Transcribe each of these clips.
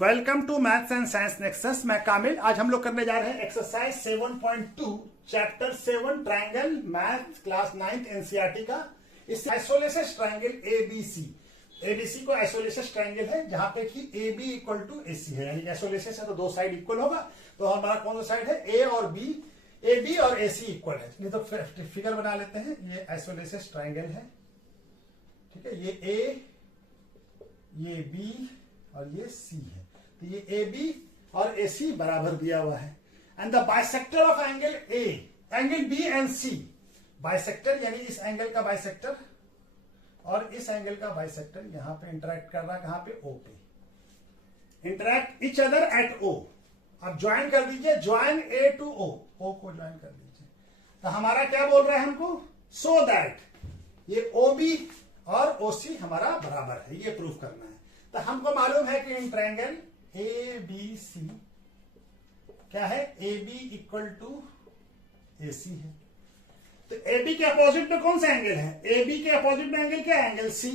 Welcome to maths and science nexus. मैं कामिल। आज हम लोग करने जा रहे हैं exercise 7.2 chapter 7 triangle math class 9th NCERT का। इस आइसोलेसिस ट्रायंगल एबीसी, एबीसी को आइसोलेसिस ट्रायंगल है जहां पे कि A B equal to A C है, यानी आइसोलेसिस है तो दो साइड इक्वल होगा। तो हमारा कौन सा साइड है? ए और बी, ए बी और ए सी इक्वल है। ये तो फिगर बना लेते हैं। ये आइसोलेसिस ट्रायंगल है, ठीक है। ये ए, ये बी और ये सी है। तो ये ए बी और ए सी बराबर दिया हुआ है। And the bisector of angle A, angle B and C, bisector यानी इस एंगल का बाइसेक्टर और इस एंगल का बाइसेक्टर यहां पे इंटरेक्ट कर रहा है। कहां पे? ओ पे। इंटरेक्ट इच अदर एट ओ। अब ज्वाइन कर दीजिए, ज्वाइन ए टू ओ, ओ को ज्वाइन कर दीजिए। तो हमारा क्या बोल रहा है हमको? सो दैट ये ओ बी और ओ सी हमारा बराबर है, ये प्रूफ करना है। तो हमको मालूम है कि इन ट्रायंगल ए बी सी क्या है? ए B equal to A C है। तो ए बी के अपोजिट में कौन सा एंगल है? ए बी के अपोजिट में एंगल क्या है? एंगल सी,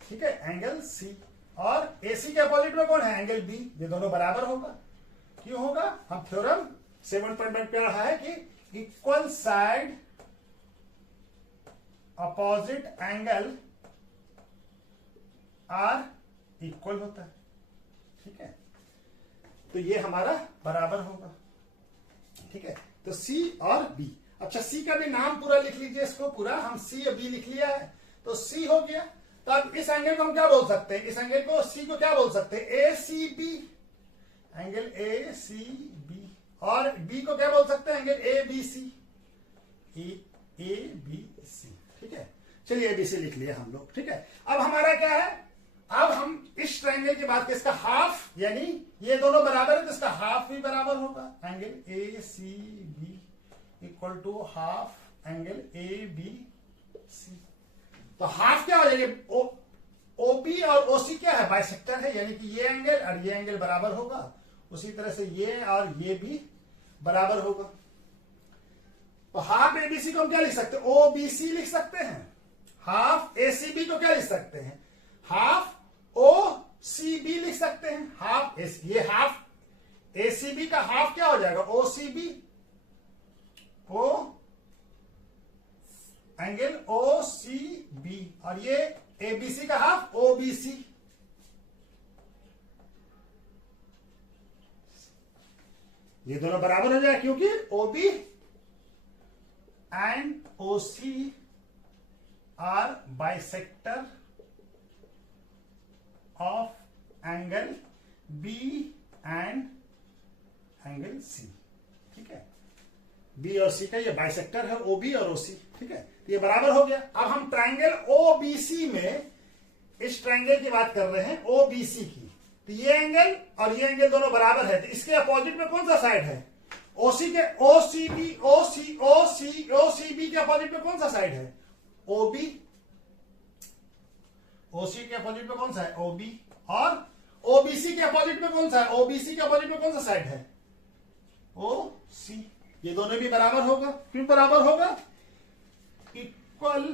ठीक है, एंगल सी। और ए सी के अपोजिट में कौन है? Angle B. ये दोनों बराबर होगा। क्यों होगा? हम थ्योरम 7.1 पे रहा है कि equal side opposite angle are equal होता है, ठीक है। तो ये हमारा बराबर होगा, ठीक है। तो सी और बी। अच्छा, सी का भी नाम पूरा लिख लीजिए, इसको पूरा हम सी और बी लिख लिया है, तो सी हो गया। तो अब इस एंगल को हम क्या बोल सकते हैं? इस एंगल को सी को क्या बोल सकते हैं? A C B, angle A C B. और बी को क्या बोल सकते हैं? Angle A B C, A B C, ठीक है। चलिए ए बी सी लिख लिया हम लोग, ठीक है। अब हमारा क्या है? अब हम इस ट्रायंगल की बात करें, इसका हाफ, यानी ये दोनों बराबर है तो इसका हाफ भी बराबर होगा। Angle A C B equal to half angle A B C. तो हाफ क्या हो जाएगा? ओ बी और ओ सी क्या है? बाइसेक्टर है, यानी कि ये एंगल और ये एंगल बराबर होगा। उसी तरह से ये और ये भी बराबर होगा। तो हाफ ए बी सी को हम क्या लिख सकते हैं? ओ बी सी लिख सकते हैं। हाफ ए सी बी को क्या लिख सकते हैं? हाफ ओ सी बी लिख सकते हैं। हाफ ये हाफ ए सी बी का हाफ क्या हो जाएगा? O C B, O angle O C B. और ये ए बी सी का हाफ ओ बी सी। ये दोनों बराबर हो जाएगा क्योंकि O B and O C are bisector of angle B and angle C, ठीक है। बी और सी का ये बाइसेक्टर है, ओ बी और ओ सी, ठीक है। तो ये बराबर हो गया। अब हम ट्रायंगल ओ बी सी में इस ट्रायंगल की बात कर रहे हैं, ओ बी सी की। तो ये एंगल और ये एंगल दोनों बराबर है, तो इसके अपोजिट में कौन सा साइड है? ओ सी के, ओ सी बी, ओ सी बी के अपोजिट में कौन सा साइड है? O B. ओसी के अपोजिट में कौन सा है? ओबी। और ओबीसी के अपोजिट में कौन सा है? ओबीसी के अपोजिट में कौन सा साइड है? ओ सी। ये दोनों भी बराबर होगा। क्यों बराबर होगा? Equal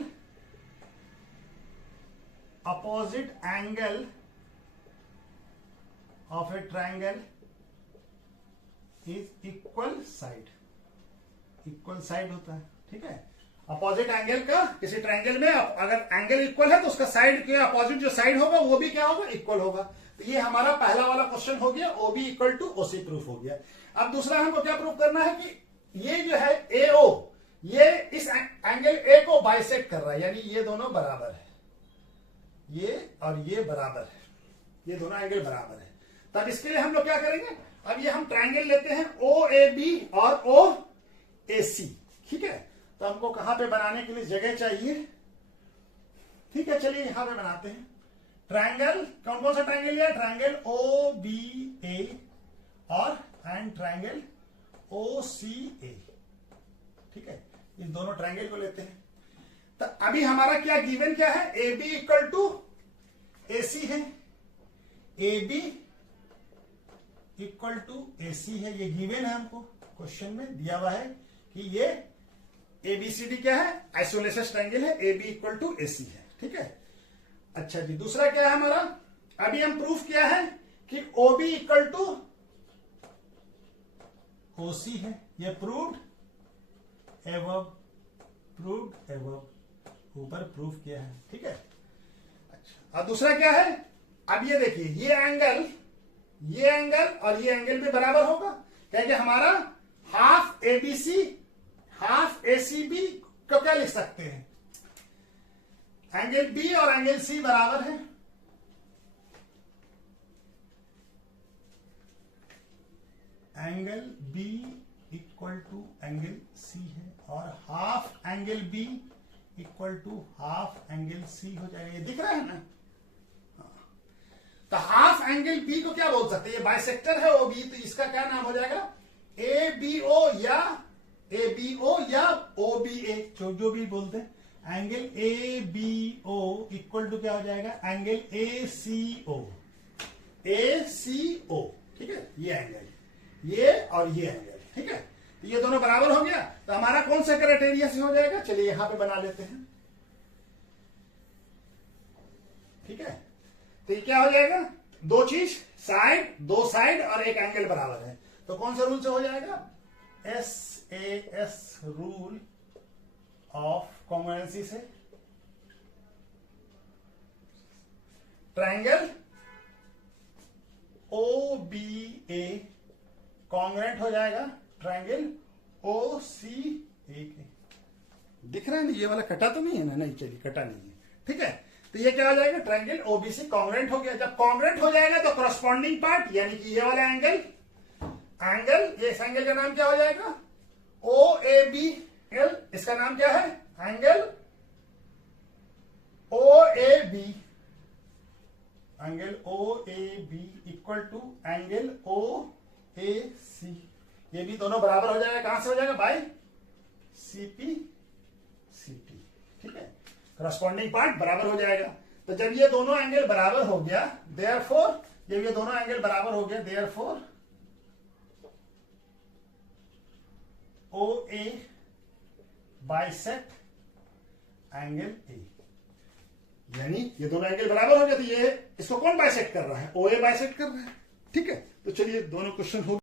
opposite angle of A triangle is equal side, equal side होता है, ठीक है। अपोजिट एंगल का किसी ट्रायंगल में अगर एंगल इक्वल है तो उसका साइड के अपोजिट जो साइड होगा वो भी क्या होगा? इक्वल होगा। तो ये हमारा पहला वाला क्वेश्चन हो गया, O B equal to O C proof हो गया। अब दूसरा हमको क्या प्रूफ करना है कि ये जो है ए ओ, ये इस एंगल ए को बाइसेक्ट कर रहा है, यानी ये दोनों बराबर है, ये और ये बराबर है, ये दोनों एंगल बराबर है। तब इसके लिए हम लोग क्या करेंगे? अब ये हम ट्रायंगल लेते हैं ओ ए बी और ओ ए सी, ठीक है। तो हमको कहां पे बनाने के लिए जगह चाहिए? ठीक है, चलिए यहां पे बनाते हैं ट्रायंगल। कौन कौन सा ट्रायंगल लिया? ट्रायंगल ओ बी ए और एंड ट्रायंगल ओ सी ए, ठीक है। इन दोनों ट्रायंगल को लेते हैं। तो अभी हमारा क्या गिवन क्या है? ए B equal to A C है, ए B equal to A C है, ये गिवन है, हमको क्वेश्चन में दिया हुआ है कि ये एबीसीडी क्या है? आइसोलेसिस ट्रायंगल है, ए B equal to A C है, ठीक है। अच्छा जी, दूसरा क्या है हमारा? अभी हम प्रूफ किया है कि OB इक्वल टू OC है, ये प्रूव्ड एवब ऊपर प्रूफ किया है, ठीक है। अच्छा, अब दूसरा क्या है, अब ये देखिए ये एंगल और ये एंगल भी बराबर होगा, क्योंकि हमारा हाफ ABC हाफ ACB को क्या लिख सकते हैं, एंगल B और एंगल C बराबर है। Angle B equal to angle C है और half angle B equal to half angle C हो जाएगा, ये दिख रहा है ना। तो हाफ एंगल B को क्या बोल सकते हैं, ये बाइसेक्टर है OB, तो इसका क्या नाम हो जाएगा, ABO या OBA, जो भी बोलते हैं। एंगल ABO इक्वल टू क्या हो जाएगा, एंगल ACO, ठीक है, ये एंगल, ये और ये एंगल, ठीक है। तो ये दोनों बराबर हो गया, तो हमारा कौन सा क्राइटेरिया से हो जाएगा, चलिए यहां पे बना लेते हैं, ठीक है। तो ये क्या हो जाएगा, दो चीज, दो साइड और एक एंगल बराबर है, तो कौन सा रूल से हो जाएगा, SAS रूल ऑफ कॉन्ग्रुएंसी से। ट्रायंगल OBA कॉन्ग्रुएंट हो जाएगा ट्रायंगल OCA के, दिख रहा है ना, ये वाला कटा तो नहीं है ना, नहीं चलिए कटा नहीं है, ठीक है। तो ये क्या हो जाएगा, ट्रायंगल OBC कॉन्ग्रुएंट हो गया। जब कॉन्ग्रुएंट हो जाएगा तो करस्पॉन्डिंग पार्ट यानी कि ये वाला एंगल ये इस एंगल का नाम क्या हो जाएगा, OAB, इसका नाम क्या है, angle OAB equal to angle OAC, ये भी दोनों बराबर हो जाएगा, कहां से हो जाएगा, बाय CP CT, ठीक है। करस्पॉन्डिंग पार्ट बराबर हो जाएगा। तो जब ये दोनों एंगल बराबर हो गया, देयरफॉर जब ये दोनों एंगल बराबर हो गया, therefore OA bisect angle A, यानी ये दोनों एंगल बराबर हो गए, तो ये इसको कौन बाइसेक्ट कर रहा है, OA बाइसेक्ट कर रहा है, ठीक है। तो चलिए दोनों क्वेश्चन हो